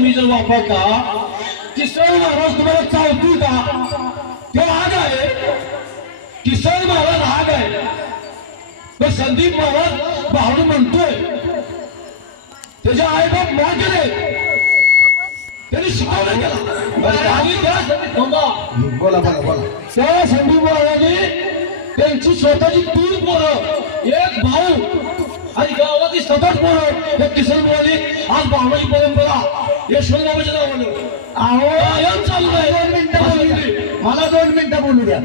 तुम्ही जर वापरता किसन महाराज तुम्हाला चावतील का? ते आग आहे, किसन महाराज आग आहे. पण संदीप महाराज भावडी म्हणतोय त्याच्या आई बाप मा केले, त्यांनी शिकवलं केलं. बोला बोला बोला. त्या संदीप महाराजांनी त्यांची स्वतःची 3 पोरं, 1 भाऊ आणि गावातील 7 पोरं. किसन बोलली आज भावनाची परंपरा यशवंत बाबाच्या नावानं कायम चालू आहे. 2 मिनिटं बोलू द्या मला, 2 मिनिटं बोलू द्या.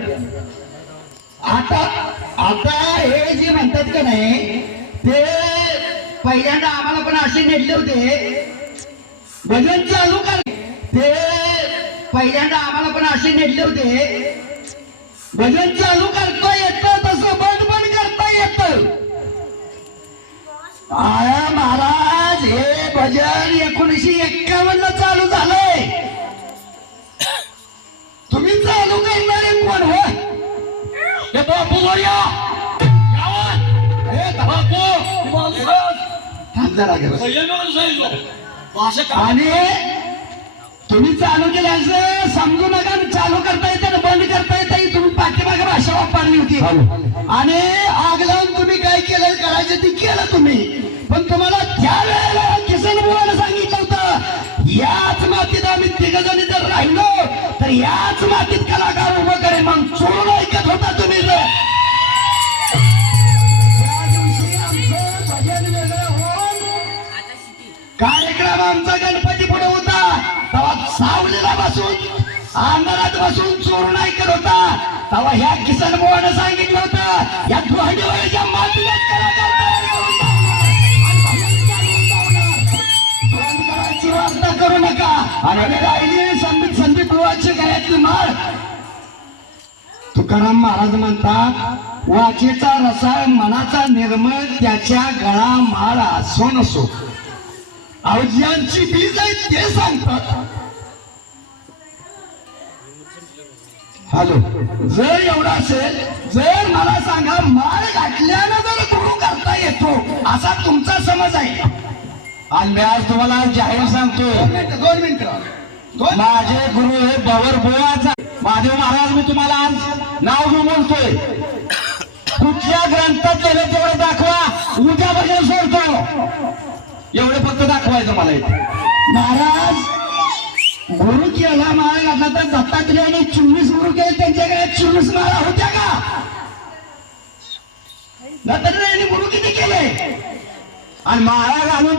आता हे जे म्हणतात का नाही ते पहिल्यांदा आम्हाला पण असे नेटले होते भजन चालू कर. ते पहिल्यांदा आम्हाला पण असे नेटले होते भजन चालू करता येतं तसं बंद पण करता येतं. आया महाराज हे भजन 1951 चालू झालंय. तुम्ही चालू करणारे कोण हो? हे बापू बोलया आणि तुम्ही चालू केल्याचं समजू नका. चालू करता येतं बंद करता येतं. तुम्ही पाठीमागे भाषा वापरली होती आणि आग लावून तुम्ही काय केलं करायचं ते केलं तुम्ही. पण तुम्हाला त्या वेळेला किसन बुवाने सांगितलं होतं याच मातीत आम्ही 3 जणी जर राहिलो तर याच मातीत कलाकार उभं करेल. मग चोरून ऐकत होता तुम्ही. जर त्या दिवशी आमचं भजन वेगळं होऊन कार्यक्रम आमचा गणपती पुढे होता तेव्हा सावलीला बसून अंधारात बसून चोरून ऐकत होता. तेव्हा ह्या किसन बुवाने सांगितलं होतं या गुहाडीवाड्याच्या मातीत कलाकार तयार करून करायची वार्ता करू नका. आणि राहिली संदीप बुवाची गळ्यातली माळ. तुकाराम महाराज म्हणतात वाचेचा रसाळ मनाचा निर्मळ त्याच्या गळा माळ असो नसो. औज्यांची बीज आहे ते सांगतात. हॅलो जर एवढं असेल जर मला सांगा माळ घातल्यानं जर गुरु करता येतो असा तुमचा समज आहे. आणि मी आज तुम्हाला जाहीर सांगतो 2 मिनिटं माझे गुरु हे बवर बुवाचा महादेव महाराज. मी तुम्हाला आज नाव घेऊन बोलतोय. कुठल्या ग्रंथात केलं तेवढं दाखवा, उद्या भजन सोडतो. एवढे फक्त दाखवायचं मला इथे. महाराज गुरु केला माळ घातला तर दत्तात्रेयाने 24 गुरु केले. त्यांच्याकडे 24 माळा होत्या का? दत्तात्रेयाने गुरु किती केले? आणि माळा घालून